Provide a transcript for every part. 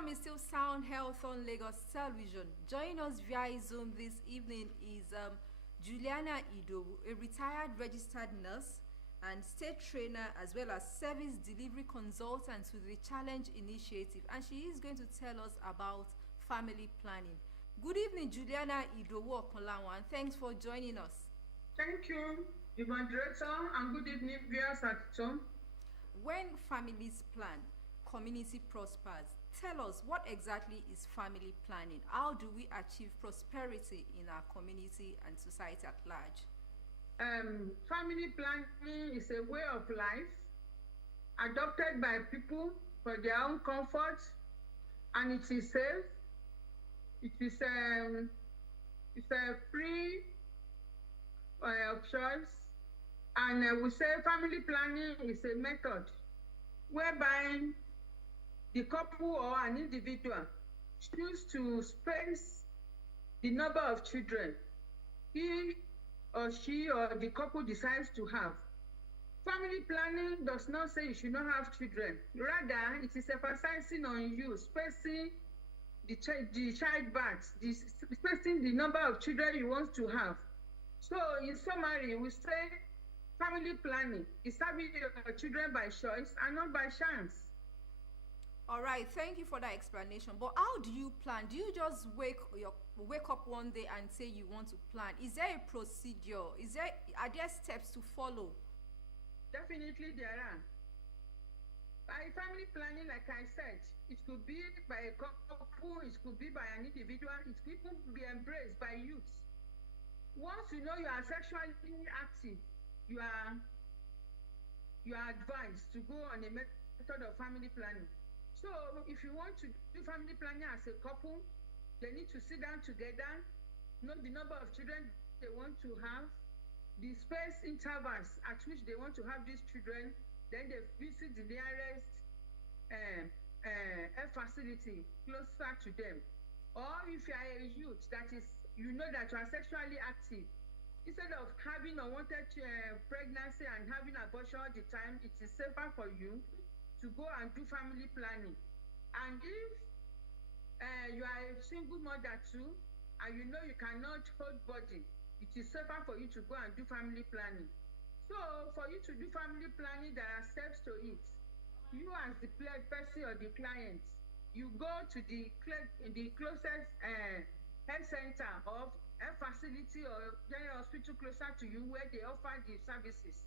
program is still Sound Health on Lagos Television. Joining us via Zoom this evening is Juliana Okanlawon, a retired registered nurse and state trainer, as well as service delivery consultant with the Challenge Initiative, and she is going to tell us about family planning. Good evening, Juliana Okanlawon, and thanks for joining us. Thank you, the moderator, and good evening, viewers at home. When families plan, community prospers. Tell us, what exactly is family planning? How do we achieve prosperity in our community and society at large? Family planning is a way of life adopted by people for their own comfort, and it is safe. It is a free of choice, and we say family planning is a method whereby the couple or an individual choose to space the number of children he or she or the couple decides to have. Family planning does not say you should not have children. Rather, it is emphasizing on you spacing the childbirth, spacing the number of children you want to have. So, in summary, we say family planning is having your children by choice and not by chance. All right, thank you for that explanation. But how do you plan? Do you just wake up one day and say you want to plan? Is there a procedure? Are there steps to follow? Definitely there are. By family planning, like I said, it could be by a couple, it could be by an individual, it could even be embraced by youth. Once you know you are sexually active, you are advised to go on a method of family planning. So if you want to do family planning as a couple, they need to sit down together, know the number of children they want to have, the space intervals at which they want to have these children, then they visit the nearest health facility closer to them. Or if you are a youth, that is, you know that you are sexually active, instead of having unwanted pregnancy and having abortion all the time, it is safer for you to go and do family planning. And if you are a single mother too, and you know you cannot hold body, it is safer for you to go and do family planning. So for you to do family planning, there are steps to it. You as the person or the client, you go to the closest health center or health facility or general hospital closer to you where they offer the services.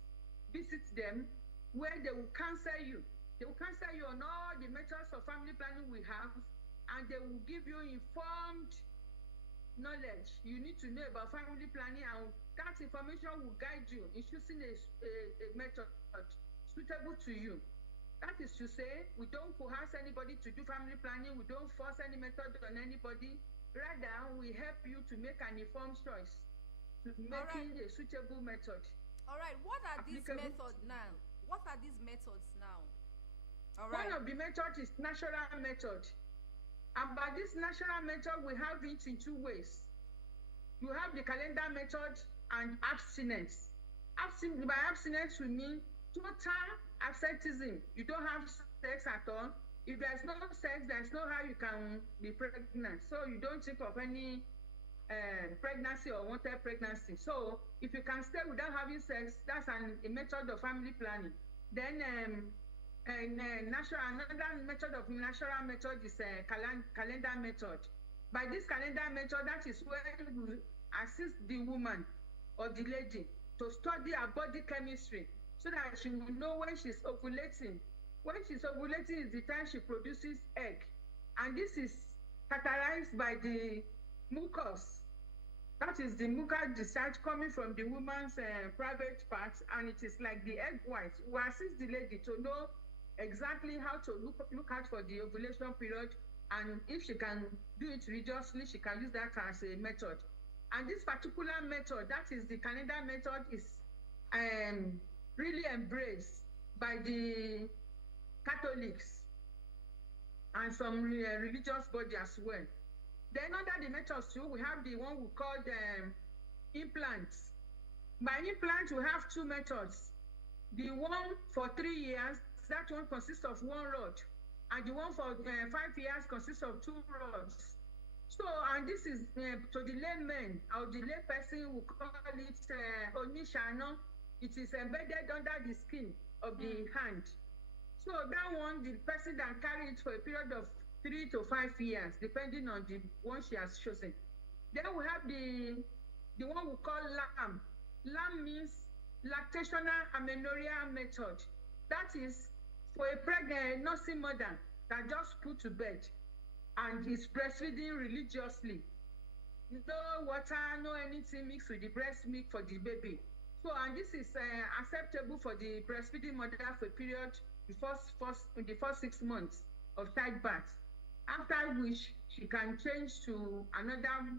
Visit them where they will counsel you. They will counsel you on all the methods of family planning we have, and they will give you informed knowledge you need to know about family planning, and that information will guide you in choosing a method suitable to you. That is to say, we don't coerce anybody to do family planning, we don't force any method on anybody. Rather, we help you to make an informed choice to making a suitable method. All right, what are these methods now? What are these methods now? All right. One of the methods is natural method. And by this natural method, we have it in two ways. You have the calendar method and abstinence. By abstinence, we mean total absenteeism. You don't have sex at all. If there's no sex, there's no how you can be pregnant. So you don't think of any pregnancy or wanted pregnancy. So if you can stay without having sex, that's a method of family planning. Then another method of natural method is calendar method. By this calendar method, that is where you assist the woman or the lady to study her body chemistry so that she will know when she's ovulating. When she's ovulating is the time she produces egg. And this is characterized by the mucus. That is the mucus discharge coming from the woman's private parts, and it is like the egg white. We assist the lady to know exactly how to look out for the ovulation period, and if she can do it religiously, she can use that as a method. And this particular method, that is the calendar method, is really embraced by the Catholics and some religious body as well. Then under the methods too, we have the one we call implants. By implants, we have two methods. The one for 3 years, that one consists of one rod, and the one for 5 years consists of 2 rods. So, and this is to the layman or the lay person, we call it onishano. It is embedded under the skin of the hand. So that one, the person can carry it for a period of 3 to 5 years, depending on the one she has chosen. Then we have the one we call LAM. LAM means lactational amenorrhea method. That is for a pregnant nursing mother that just put to bed and is breastfeeding religiously. No water, no anything mixed with the breast milk for the baby. So, and this is acceptable for the breastfeeding mother for a period in the first 6 months of childbirth. After which she can change to another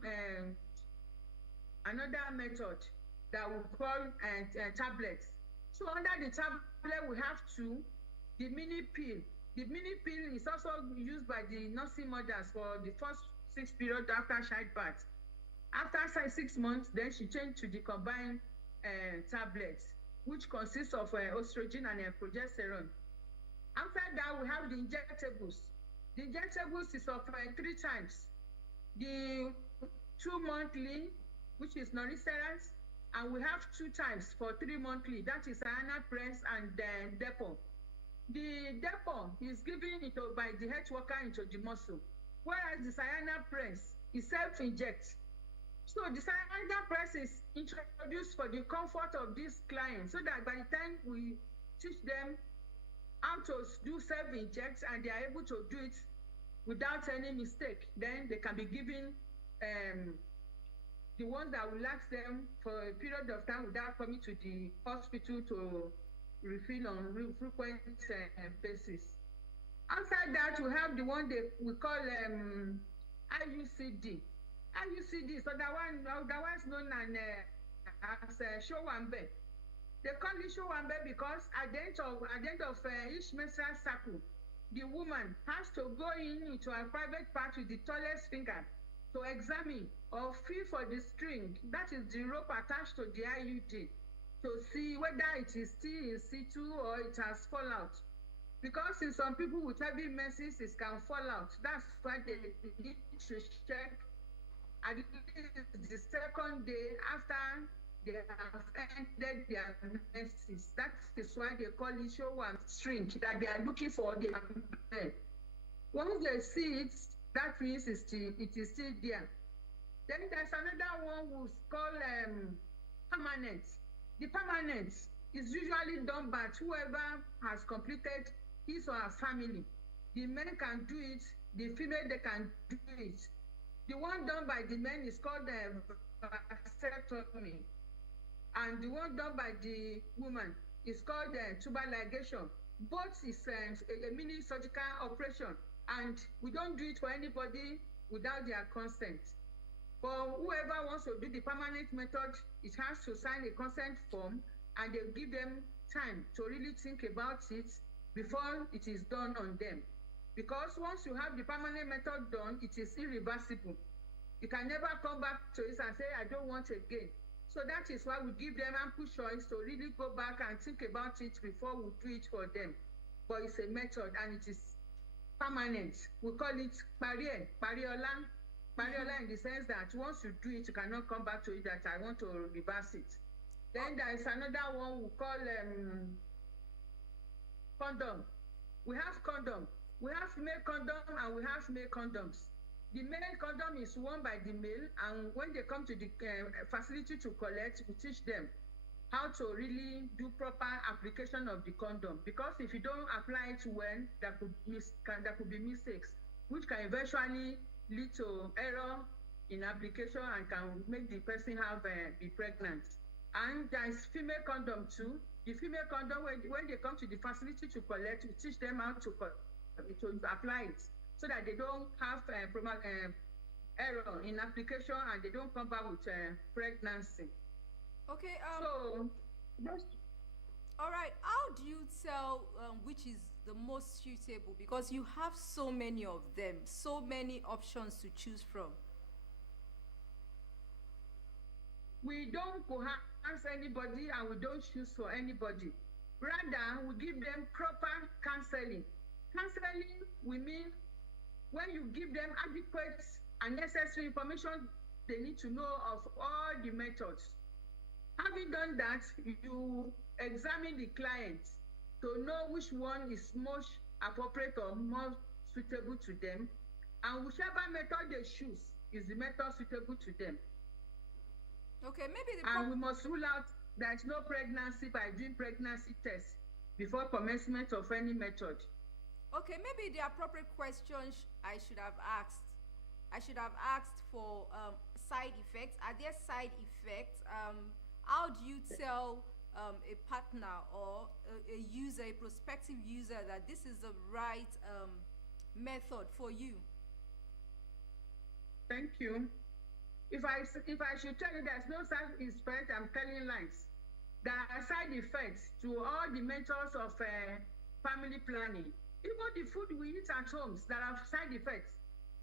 method that we call tablets. So under the tablet we have the mini pill. The mini pill is also used by the nursing mothers for the first 6 periods after childbirth. After 6 months, then she changed to the combined tablets, which consists of estrogen and progesterone. After that, we have the injectables. The injectables is of 3 times. The 2 monthly, which is non-steroids, and we have 2 times for 3 monthly. That is Anna press and depot. The depot is given by the health worker into the muscle, whereas the Cyana press is self-inject. So the Cyana press is introduced for the comfort of these clients, so that by the time we teach them how to do self-inject and they are able to do it without any mistake, then they can be given the one that will last them for a period of time without coming to the hospital to refill on frequent basis. Outside that, we have the one that we call IUCD. IUCD is otherwise known as Showambe. They call it Showambe because at the end of each menstrual cycle, the woman has to go into a private part with the tallest finger to examine or feel for the string, that is the rope attached to the IUD, to see whether it is still in situ or it has fallen out. Because in some people with heavy menses, it can fall out. That's why they need to check at the second day after they have ended their menses. That is why they call it show and string that they are looking for. Once they see it, that means it is still there. Then there's another one we call permanent. The permanent is usually done by whoever has completed his or her family. The men can do it, the female they can do it. The one done by the men is called vasectomy, and the one done by the woman is called tubal ligation. Both is a mini surgical operation, and we don't do it for anybody without their consent. For whoever wants to do the permanent method, it has to sign a consent form, and they give them time to really think about it before it is done on them. Because once you have the permanent method done, it is irreversible. You can never come back to it and say, I don't want again. So that is why we give them ample choice to really go back and think about it before we do it for them. But it's a method and it is permanent. We call it pariola in the sense that once you do it, you cannot come back to it that I want to reverse it. Then there is another one we call condom. We have condom. We have male condom and we have male condoms. The male condom is worn by the male, and when they come to the facility to collect, we teach them how to really do proper application of the condom. Because if you don't apply it well, there could be mistakes, which can eventually lead to error in application and can make the person be pregnant. And there is female condom too. The female condom, when they come to the facility to collect, we teach them how to apply it so that they don't have error in application and they don't come back with pregnancy. Okay. So, all right. How do you tell which is the most suitable? Because you have so many of them, so many options to choose from. We don't coerce anybody and we don't choose for anybody. Rather, we give them proper counseling. Counseling we mean when you give them adequate and necessary information they need to know of all the methods. Having done that, you examine the client to know which one is most appropriate or more suitable to them, and whichever method they choose is the method suitable to them. Okay, maybe and we must rule out there is no pregnancy by doing pregnancy tests before commencement of any method. Okay, maybe the appropriate question I should have asked. I should have asked for side effects. Are there side effects? How do you tell a partner or a user, a prospective user, that this is the right method for you? Thank you. If I should tell you there's no side effect, I'm telling lies. There are side effects to all the methods of family planning. Even the food we eat at homes, there are side effects.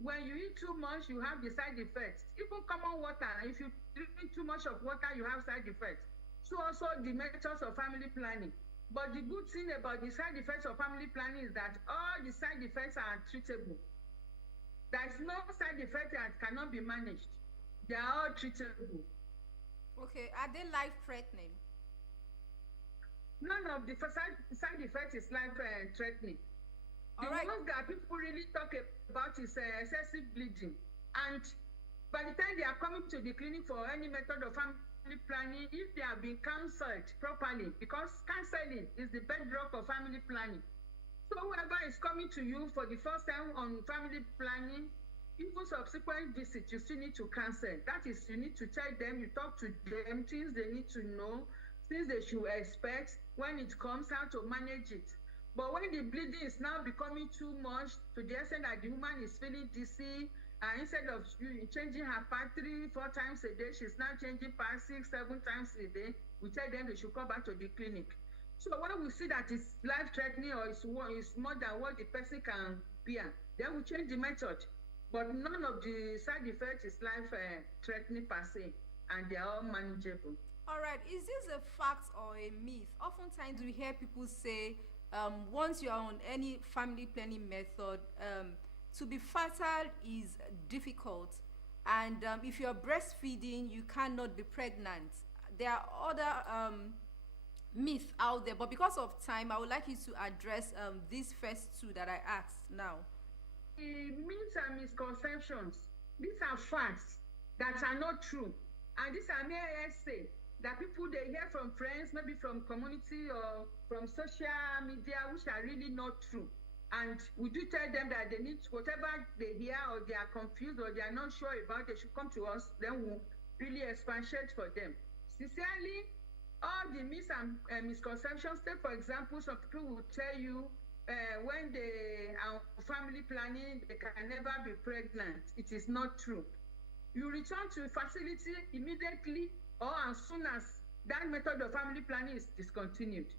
When you eat too much, you have the side effects. Even common water, if you drink too much of water, you have side effects. So also the methods of family planning. But the good thing about the side effects of family planning is that all the side effects are treatable. There's no side effect that cannot be managed. They are all treatable. Okay, are they life-threatening? None of the side effects is life-threatening. The ones that people really talk about is excessive bleeding. And by the time they are coming to the clinic for any method of family planning, if they have been counseled properly, because counseling is the bedrock of family planning. So whoever is coming to you for the first time on family planning, even subsequent visits, you still need to counsel. That is, you need to tell them, you talk to them, things they need to know, things they should expect when it comes, how to manage it. But when the bleeding is now becoming too much to the extent that the woman is feeling dizzy, and instead of changing her pad 3-4 times a day, she's now changing pad 6-7 times a day, we tell them they should come back to the clinic. So when we see that it's life-threatening or it's more than what the person can bear, then we change the method. But none of the side effects is life-threatening per se, and they are all manageable. All right, is this a fact or a myth? Oftentimes we hear people say, once you are on any family planning method, to be fertile is difficult, and if you're breastfeeding, you cannot be pregnant. There are other myths out there, but because of time, I would like you to address these first two that I asked now. Myths and misconceptions, these are facts that are not true, and these are mere hearsay that people they hear from friends, maybe from community or from social media, which are really not true. And we do tell them that they need whatever they hear or they are confused or they are not sure about, they should come to us, then we'll really expatiate for them. Sincerely, all the myths and misconceptions, take for example, some people will tell you when they are family planning, they can never be pregnant. It is not true. You return to a facility immediately or as soon as that method of family planning is discontinued.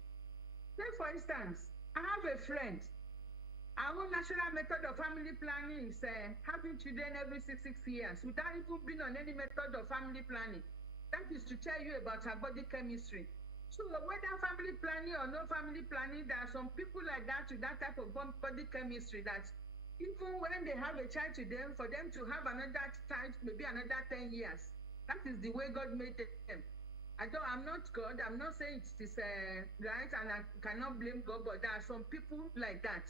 Say for instance, I have a friend. Our national method of family planning is having children every 6 years without even being on any method of family planning. That is to tell you about her body chemistry. So whether family planning or no family planning, there are some people like that with that type of body chemistry that even when they have a child to them, for them to have another child, maybe another 10 years. That is the way God made them. I'm not God. I'm not saying it is right, and I cannot blame God, but there are some people like that.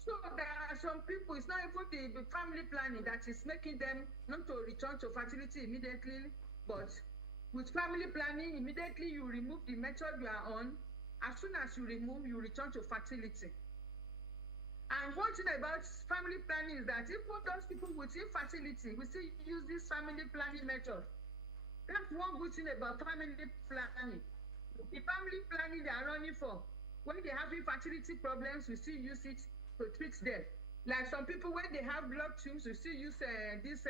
So there are some people, it's not even the family planning that is making them not to return to fertility immediately, but with family planning, immediately you remove the method you are on. As soon as you remove, you return to fertility. And one thing about family planning is that even those people with infertility, we still use this family planning method. That's one good thing about family planning. The family planning they are running for, when they have infertility problems, we still use it to treat them. Like some people, when they have blood tubes, we still use this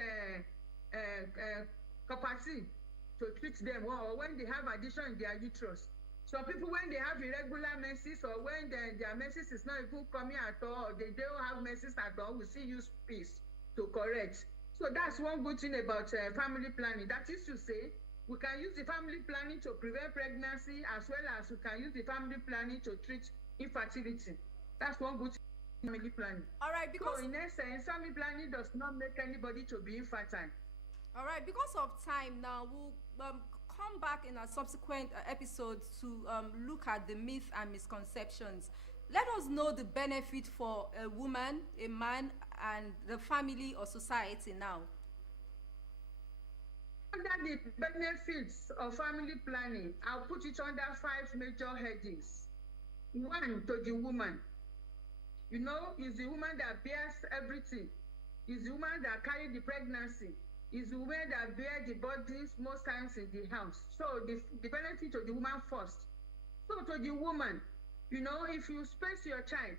copper T to treat them, or when they have addition in their uterus. Some people, when they have irregular menses, or when their menses is not even coming at all, or they don't have menses at all, we still use pills to correct. So that's one good thing about family planning. That is to say, we can use the family planning to prevent pregnancy, as well as we can use the family planning to treat infertility. That's one good thing. family planning. All right, So because in essence, family planning does not make anybody to be infertile. all right, because of time now, we'll come back in our subsequent episodes to look at the myth and misconceptions. Let us know the benefit for a woman, a man, and the family or society now. Under the benefits of family planning, I'll put it under 5 major headings. One, to the woman. You know, it's the woman that bears everything. It's the woman that carries the pregnancy. It's the woman that bears the bodies most times in the house. So the benefit to the woman first. So to the woman, you know, if you space your child,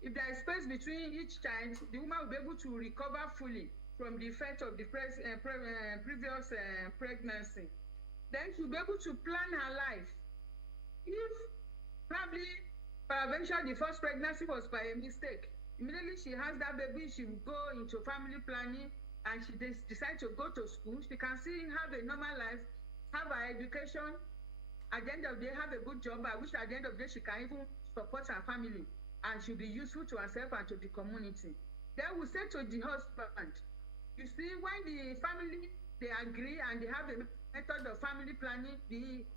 if there is space between each child, the woman will be able to recover fully from the effect of the previous pregnancy. Then she'll be able to plan her life. If probably peradventure the first pregnancy was by a mistake, immediately she has that baby, she will go into family planning and she decides to go to school. She can still have a normal life, have her education, at the end of the day have a good job, by which at the end of the day she can even support her family and she'll be useful to herself and to the community. Then we say to the husband, you see, when the family, they agree and they have a method of family planning, the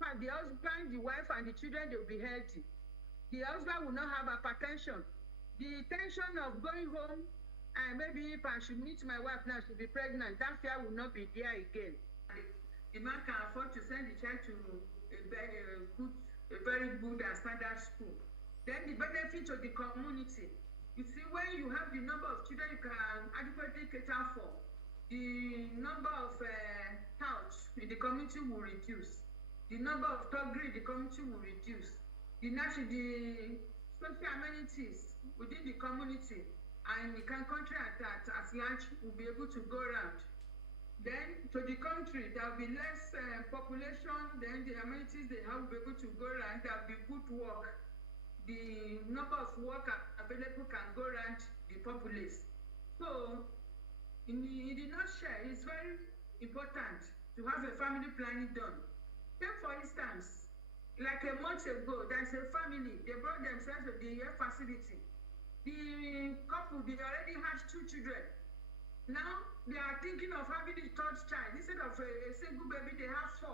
husband, the wife, and the children, they will be healthy. The husband will not have hypertension. The tension of going home and maybe if I should meet my wife now, she'll be pregnant, that fear will not be there again. The man can afford to send the child to a very good and standard school. Then the benefit to the community. You see, when you have the number of children you can adequately cater for, the number of touch in the community will reduce. The number of thuggery in the community will reduce. The social amenities within the community and the country at large will be able to go around. Then to the country, there will be less population, then the amenities they have will be able to go around, there will be good work. The number of work available can go around the populace. So, in the nutshell, it's very important to have a family planning done. Take for instance, like a month ago, there's a family, they brought themselves to the facility. The couple, they already had 2 children. Now, they are thinking of having the 3rd child. Instead of a single baby, they have 4.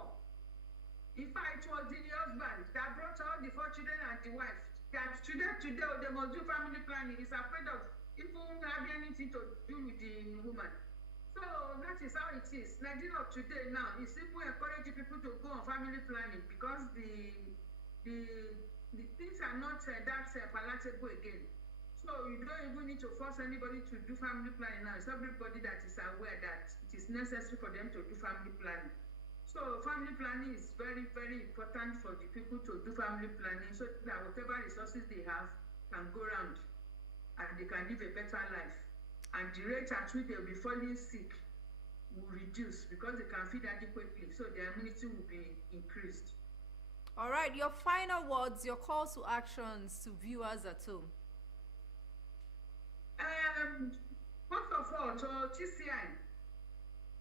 In fact, it was the husband that brought all the 4 children and the wife. That today they must do family planning. He's afraid of even having anything to do with the woman. So that is how it is. Nigeria of today now is simply encouraging people to go on family planning because the things are not that palatable again. So you don't even need to force anybody to do family planning now. It's everybody that is aware that it is necessary for them to do family planning. So family planning is very, very important for the people to do family planning so that whatever resources they have can go around and they can live a better life. And the rate at which they will be falling sick will reduce because they can feed adequately, so their immunity will be increased. All right, your final words, your calls to actions to viewers at home. First of all, to TCI,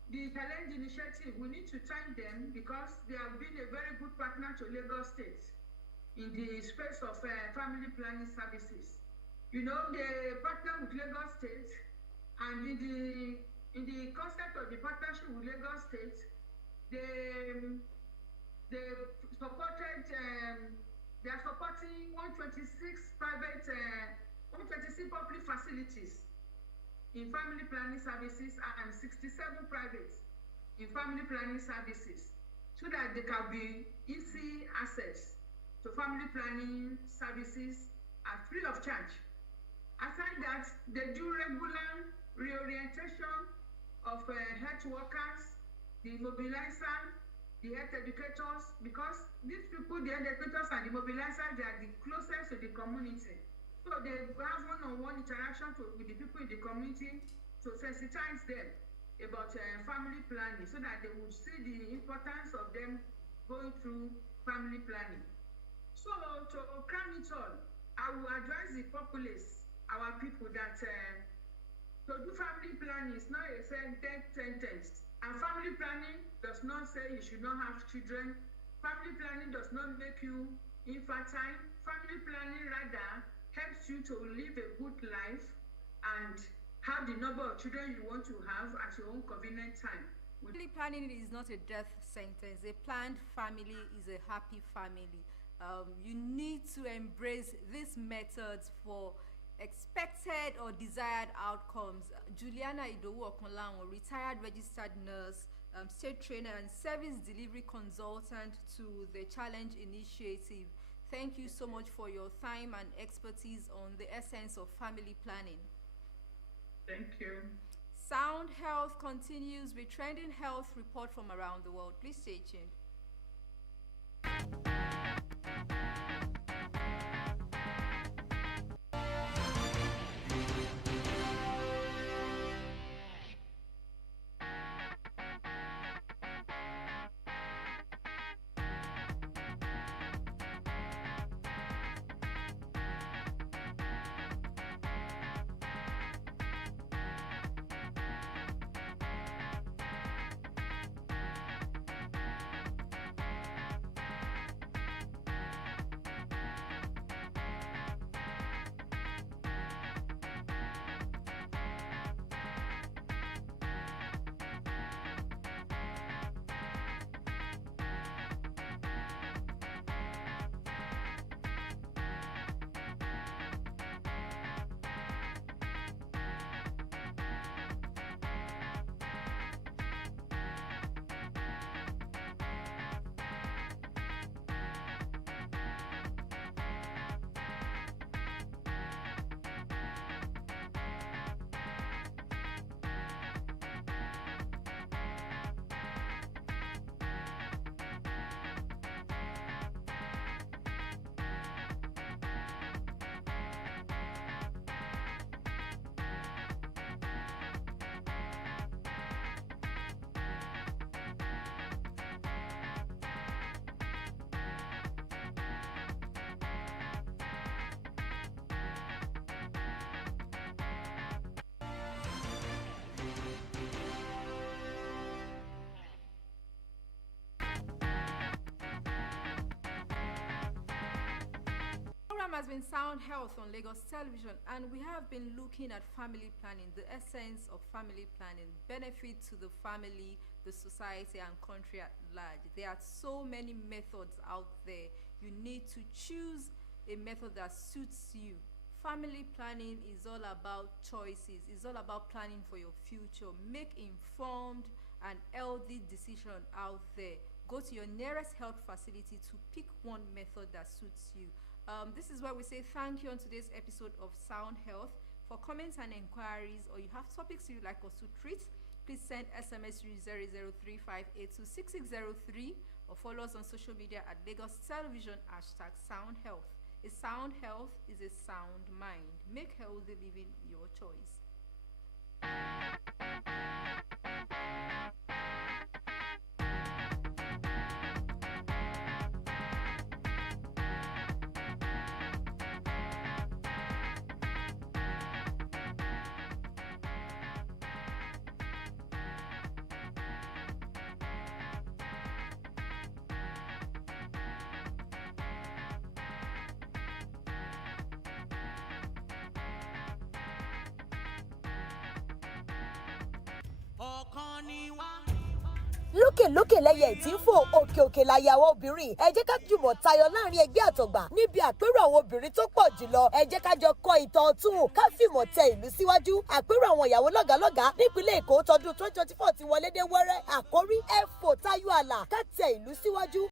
the Challenge Initiative, we need to thank them because they have been a very good partner to Lagos State in the space of family planning services. You know, they partner with Lagos State, and in the concept of the partnership with Lagos State, they supported, they are supporting 126 public facilities in family planning services and 67 private in family planning services so that they can be easy access to family planning services at free of charge. Aside that, they do regular reorientation of health workers, the mobilizer, the health educators, because these people, the health educators and the mobilizers, they are the closest to the community. So they have one-on-one interaction with the people in the community to sensitize them about family planning so that they would see the importance of them going through family planning. So to cram it all, I will advise the populace, our people, that to do family planning is not a death sentence. And family planning does not say you should not have children. Family planning does not make you infertile. Family planning rather helps you to live a good life and have the number of children you want to have at your own convenient time. Family planning is not a death sentence. A planned family is a happy family. You need to embrace these methods for expected or desired outcomes. Juliana Okanlawon, retired registered nurse, state trainer and service delivery consultant to the Challenge Initiative. Thank you so much for your time and expertise on the essence of family planning. Thank you. Sound Health continues with trending health report from around the world. Please stay tuned. Has been Sound Health on Lagos Television, and we have been looking at family planning, the essence of family planning, benefit to the family, the society and country at large. There are so many methods out there. You need to choose a method that suits you. Family planning is all about choices. It's all about planning for your future. Make informed and healthy decisions out there. Go to your nearest health facility to pick one method that suits you. This is why we say thank you on today's episode of Sound Health. For comments and inquiries, or you have topics you'd like us to treat, please send SMS to 00358266603 or follow us on social media at Lagos Television #Sound Health. A sound health is a sound mind. Make healthy living your choice. lókè lẹ́yẹ tí ń fò òkè òkè láyé àwọn obìnrin. Ẹ jẹ́ ká jùmọ̀ tayọ láàrin ẹgbẹ́ àtọ̀gbà níbi àpérò àwọn obìnrin tó pọ̀ jùlọ. Ẹ jẹ́ ká jọ kọ ìtàn ọ̀tun ká fìmọ̀ tẹ ìlú síwájú. Àpérò àwọn ìyàwó lọ́gàálọ́gàá nípínlẹ̀ Èkó tọdún 2024 ti wọlé dé wẹ́rẹ́. Àkórí ẹ fò tayọ àlà ká tẹ ìlú síwájú.